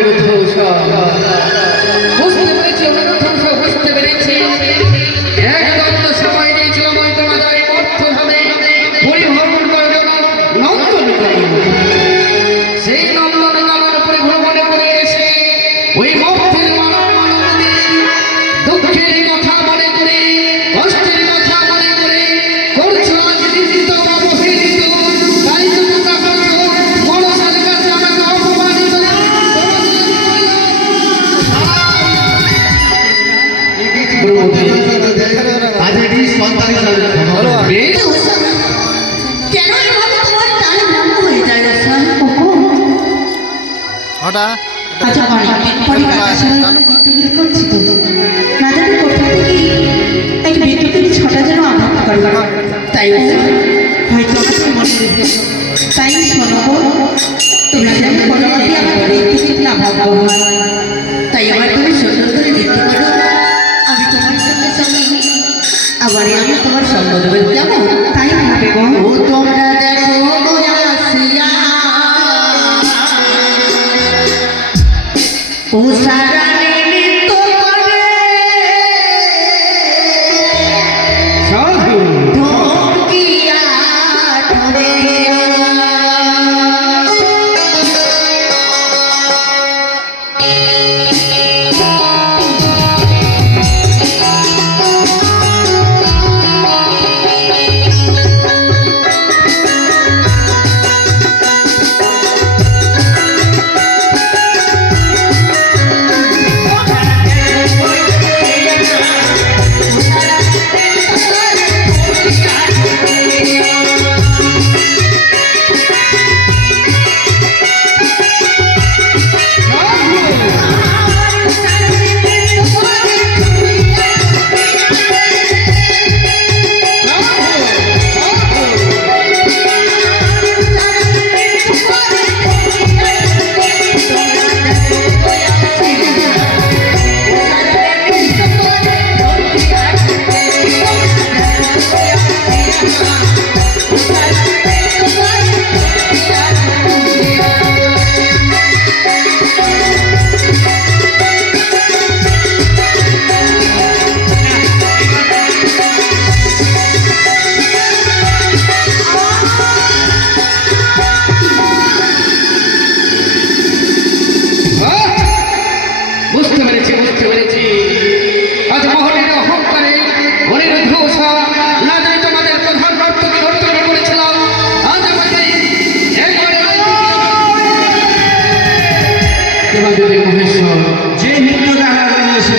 অনিরুদ্ধ বুঝতে পেরেছি, অনিরুদ্ধ বুঝতে পেরেছি। একদম তো সময় দিয়েছিলাম ওই তোমাদের অর্থভাবে পরিভ্রমণ করার জন্য নন্দনকানন। সেই নন্দনকানন পরিভ্রমণে করে এসে ওই মর্তের মানব মানবদের দুঃখের কথা মনে করে, কষ্টের কথা মনে করে করছো আজ নিত্য অবহেলিত। তাই তো তোমরা করছো মনসার কাছে আমাকে অপমানিত। আচ্ছা অনেকদিন পরে বিদ্যুৎ করছি তো না জানি কোথা থেকে এক বিদ্যুতের ছটা যেন আঘাত করল, তাই হয়তো আমাকে মনে রেখেছ। তাই শোনো, তুমি যেন কোনো মতে আমার বিদ্যুৎ না ভাগ্য হয়, তাই আমার তুমি সুন্দর করে নৃত্য করো। আমি তোমার সঙ্গে সঙ্গে আবার আমি তোমার সঙ্গ দেবো, কেমন? তাই ভাবে গো তোমরা দেখো সারা নৃত্য করে ধমকিয়া ধরে যে নৃত্য দেখা গেল সে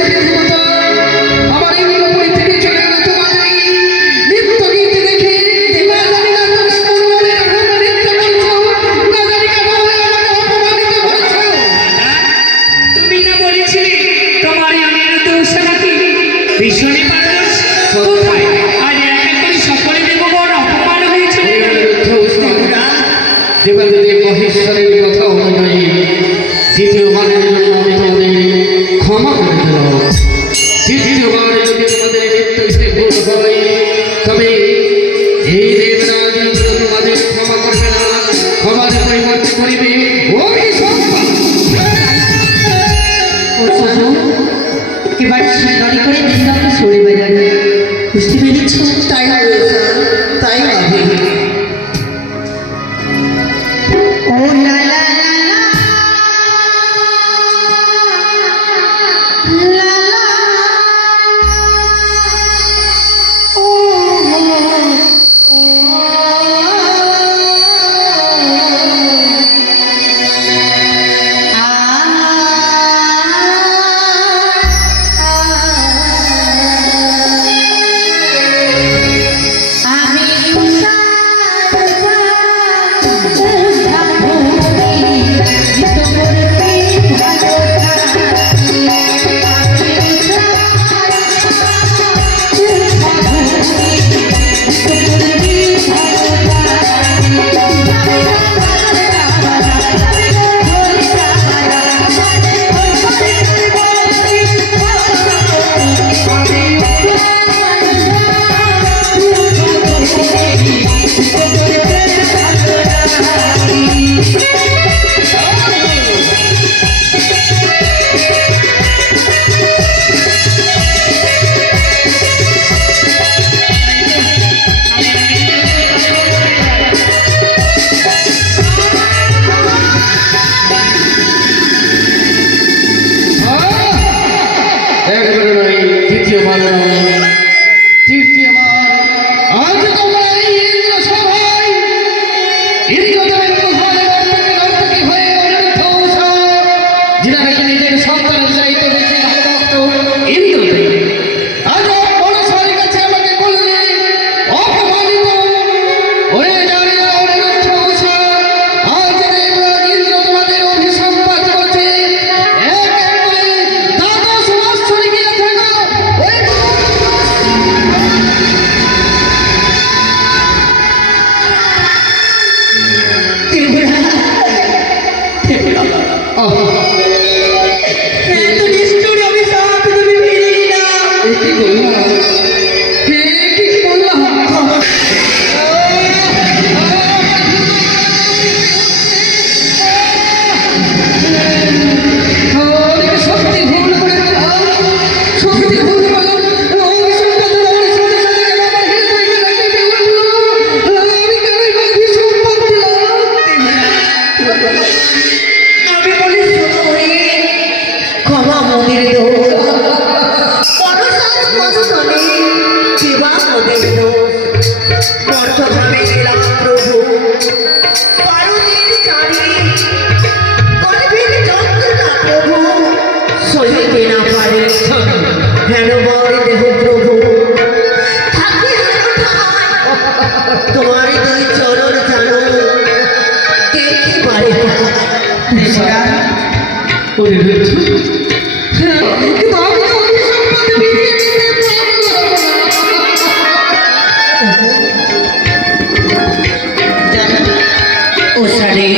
অনিরুদ্ধ আমার ইন্দ্রপুরী থেকে চলে গেল তোমাদের নৃত্য গীত দেখে। তুমি না বলেছিলে তোমার অনিরুদ্ধ নাকি ভীষণই মানুষ কোথায় আজ এক করে সকলে দেবগণ অপমান হয়েছে। দেবাদেবী মহেশ্বরের কথা অনুযায়ী দ্বিতীয়বারের জন্য আমি তোমাদের ক্ষমা করে দিলাম। দ্বিতীয়বার যদি তোমাদের মৃত্যুতে ভুল হয় তবে এই দেবরাজ তোমাদের ক্ষমা করবে না, ক্ষমার পরিবর্তে করিবে এবার সুন্দরী করে দিলাম সরে বেড়াবে, বুঝতে পেরেছ? তাই হবে, তাই হবে। ও লা লা লা লা লা লা, ও এ কি বললাম? এ কি বললাম? আমি সত্যি ভুল করেছিলাম, সত্যি ভুল করলাম। অভিশাপটা তো আমার সাথে সাথে গেল, আমার হৃদয়টা কেঁপে উঠলো। আমি কেন এই অভিশাপ দিলাম? আমি বলি শুনুই, ক্ষমা মোদের দোষ, পরশার মধুসনে সেবা মোদের দোষ। বর্তমানে এলাম প্রভু, পারুদের চারি, কলবের যন্ত্রণা প্রভু, সইতে না পারে হেন বর দেহ প্রভু। থাকবে হেন ঠাঁই, তোমার দুই চরণ জানো, দেখে পারে না। ওরে বেশ, কিন্তু আমি তো অভিশাপটা ফিরিয়ে দিতে পারলাম। ওসারে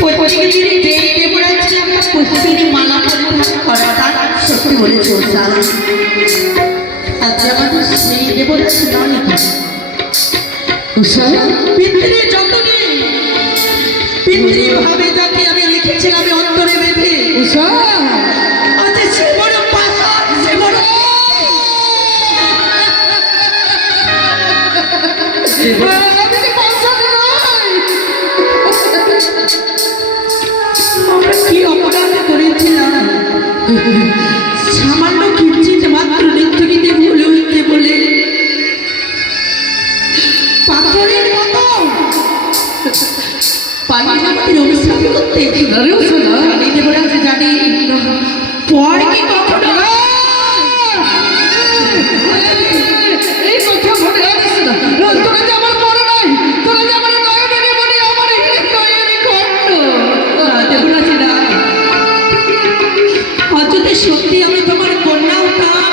প্রত্যেকেরই দেই দেবরাজকে আমরা প্রত্যেকেরই মালা পরিধান করাটা সত্যি বলেছে ওসা। আজ আমাদের সেই দেবরাজ নয় উষা, পিতৃ যতনে পিতৃভাবে যাকে আমি লিখেছিলাম অন্তরে বেঁধে, উষা, আজ সে বড় পাশা, সে বড় আমি কি পছন্দ নয়? আমরা কি অপরাধ করেছিলাম? সামান্য কিঞ্চিত মাত্র নৃত্য গীতে ভুল হইতে বলে পাথরের মতো পালিয়ে আমাদের অভিশ্রাম করতে। আরে উষা না, আমি দেবরাজ জানি পর কি কখনো এই কথা মনে রাখিস না। তোরা যে আমার পরে নাই, তোরা যে আমার নয়নের মনে, আমার হৃদয়ের কণ্ঠ। দেবরাজ না, আজ যদি সত্যি আমি তোমার কন্যা হতাম,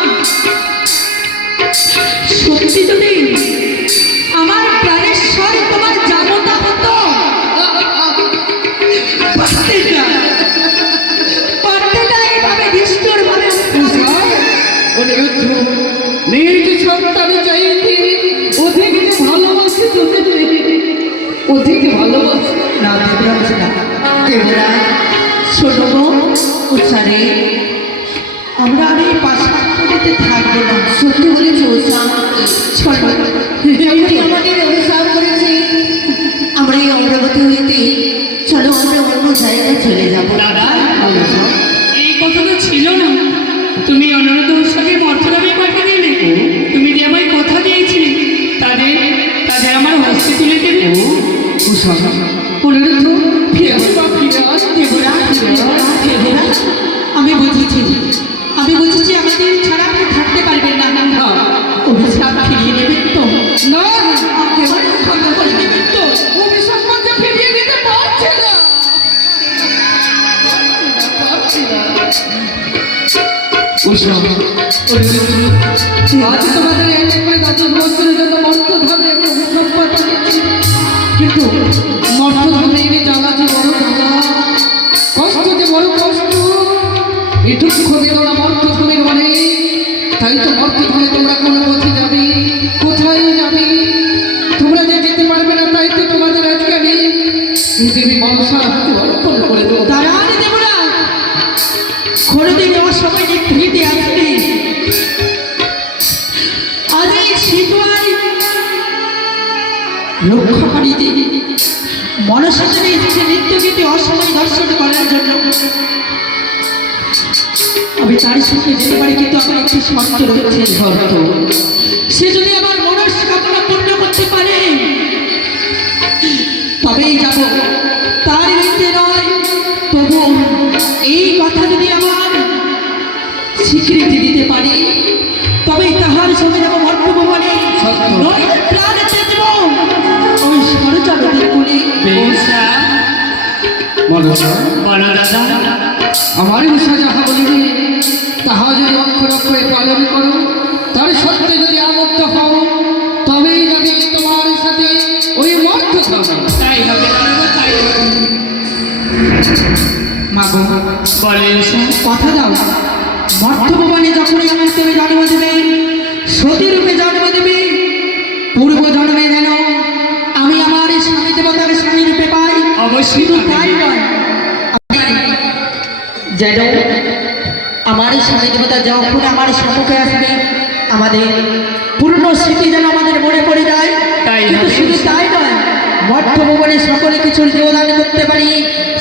সত্যি যদি আমার প্রাণের স্বর তোমার জামতা হতো, পারতে না এভাবে নিষ্ঠুর ভাবে অনিরুদ্ধ, নিজ সন্তান চাইতে অধিক যে ভালোবাসি তোদের, অধিক ভালোবাসি। না দেবরাজ না, দেবরাজ শোনো উৎসারে, আমরা আর এই পাশাপাশিতে থাকবো না। সত্যি বলেছি ওসা, চলো আমাদের অভিশাপ করেছে, আমরা এই অমরাবতী হইতে চলো আমরা অন্য জায়গায় চলে যাবো। দাদা, এই কথা তো ছিল না। তুমি অনুরোধ উৎসবে মর্তরামে পাঠিয়ে দিলে। তুমি যে আমায় কথা দিয়েছিলে তাদের তাদের আমার হস্তে তুলে দেবে। উষা, অনিরুদ্ধ, ফিরে আসবা, ফিরে আস। দেবরাজ, আমি বুঝেছি, আমি বুঝেছি আমাদের ছাড়া আপনি থাকতে পারবেন না। অভিশাপ ফিরিয়ে নেবেন তো? না, একেবারে কথা বলে নেবেন তো? অভিশাপ যে ফিরিয়ে দিতে পারছে না, পারছি না। উষা, অনিরুদ্ধ, আজ তোমাদের এক করে 10 বছরের জন্য মর্তধামে একটা অভিশাপ পাঠিয়েছি। কিন্তু মর্তধামে এনে জ্বালা যে বড় জ্বালা, কষ্ট যে বড় কষ্ট, এই দুঃখ বেদনা মর্তধামের অনেক। তাই তো মর্তধামে তোমরা কোনো পথে যাবে, কোথায় যাবে? তোমরা যে যেতে পারবে না, তাই তো তোমাদের আজকে আমি দেবী মনসার হাতে অর্পণ করে দেবো। দাঁড়ান দেবরাজ, কোনোদিন আমার সময় নিভৃতে আসবে। আজ এই শীতওয়ারি লক্ষ্য করি যে মনসাজনে এসেছে নৃত্যগীতে অসময় দর্শন করার জন্য। আমি তার সঙ্গে যেতে পারি, কিন্তু আমার একটি শর্ত রয়েছে। শর্ত? সে যদি আমার মনস্কামনা পূর্ণ করতে পারে তবেই যাব, তার বিরুদ্ধে নয়। প্রভু, এই কথা যদি আমার স্বীকৃতি দিতে পারে তবেই তাহার সঙ্গে যাব মর্তভবনে। সত্য। নইলে প্রাণ দেব ওই সরচরণের কোলে। উষা, মনসা, বলো দাদা। আমার উষা যাহা বলিবে তাহা যদি অক্ষর অক্ষরে পালন করো, তার সত্যি যদি আবদ্ধ হও, তবেই যাবে তোমার সাথে ওই মর্তধামে। তাই হবে দাদা, তাই হবে। মাগো, বলে উষা, কথা দাও, মর্তভবনে যখনই আমার তুমি জানবো যে যেন আমার এই স্বামী দেবতা যখন আমার সম্মুখে আসবে আমাদের পুরনো স্মৃতি যেন আমাদের মনে পড়ে যায়। তাই কিন্তু হবে। শুধু তাই নয়, মধ্যভুবনে সকলে কিছুর যোগদান করতে পারি,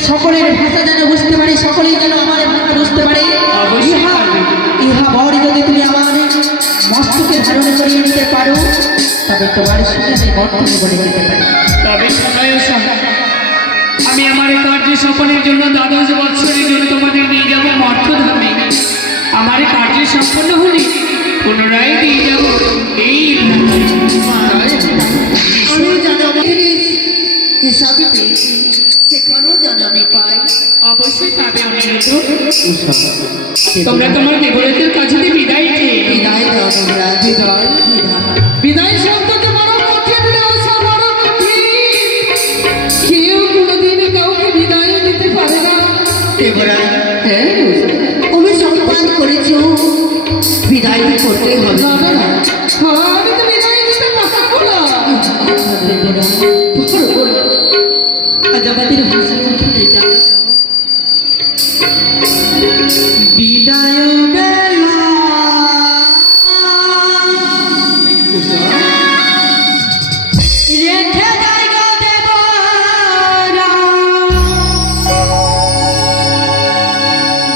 সকলের ভাষা যেন বুঝতে পারি, সকলেই যেন আমার ভাষা বুঝতে পারে। অবশ্যই পারবে। ইহা বর যদি তুমি আমার মস্তকে ধারণ করিয়ে নিতে পারো, তবে তোমার সঙ্গে আমি মধ্যভুবনে যেতে পারি। তবে সময় আমি আমার এই কার্য সফলের জন্য 12 বৎসরের জন্য তোমাদের নিয়ে যাবো মর্থধামে। আমার এই কার্য সম্পন্ন হলে পুনরায় দিয়ে যাব এই আমি জনমের হিসাবে পেয়েছি, সেখানেও যেন আমি পাই। অবশ্যই পাবে অনিরুদ্ধ। তোমরা তোমার দেবরাজের কাছে দিয়ে বিদায় চেয়ে বিদায় দাও দেবরাজ, বিদায় বিদায়। বিদায় শব্দটা বড় কঠিন রে, আশা বড় কঠিন। কেউ কোনোদিন কাউকে বিদায় দিতে পারে না। দেবরাজ, হ্যাঁ, তুমি সম্মান করেছ, বিদায় করতে হবে। না, না, না। আমি তো বিদায় দিতে পারবো না। আজ আমাদের ভাষা মুখে বিদায় বিদায় বেলা রেখে যাই গো দেবরা,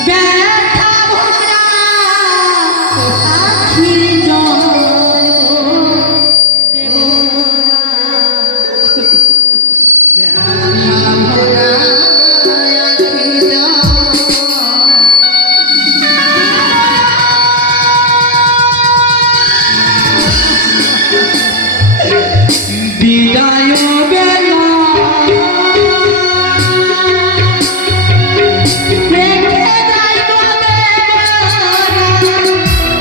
ব্যথা ভরা আখির জল দেবরা, বিদায় বেলা রেখে যাই গো দেবরা, ব্যথা ভরা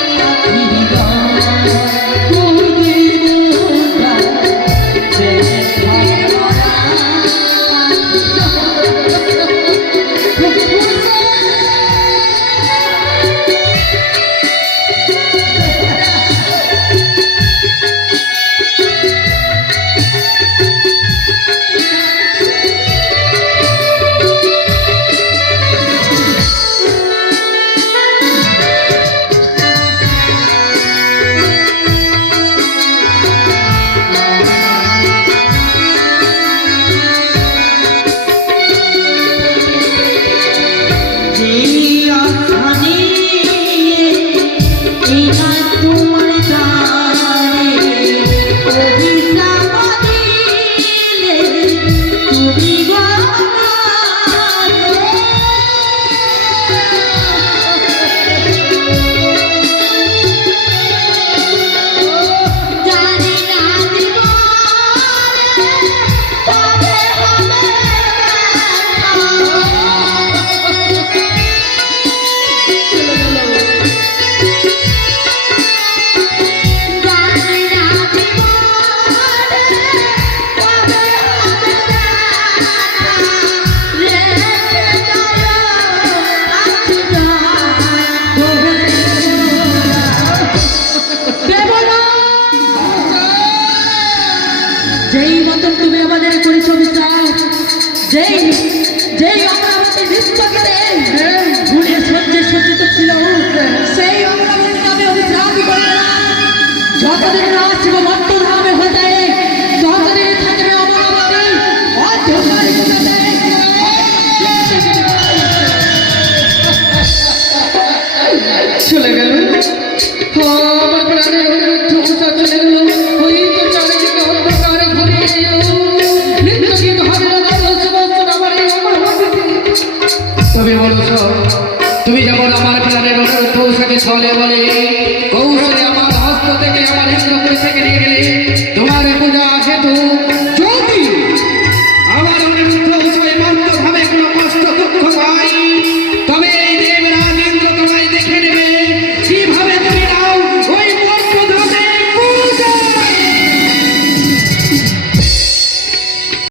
আখির জল দেবরা, ব্যথা ভরা আখির জল দেবরা, ব্যথা ভরা যেই মতন তুমি আমাদের করেছো বিচার, যেই যেই আমরা আমাদের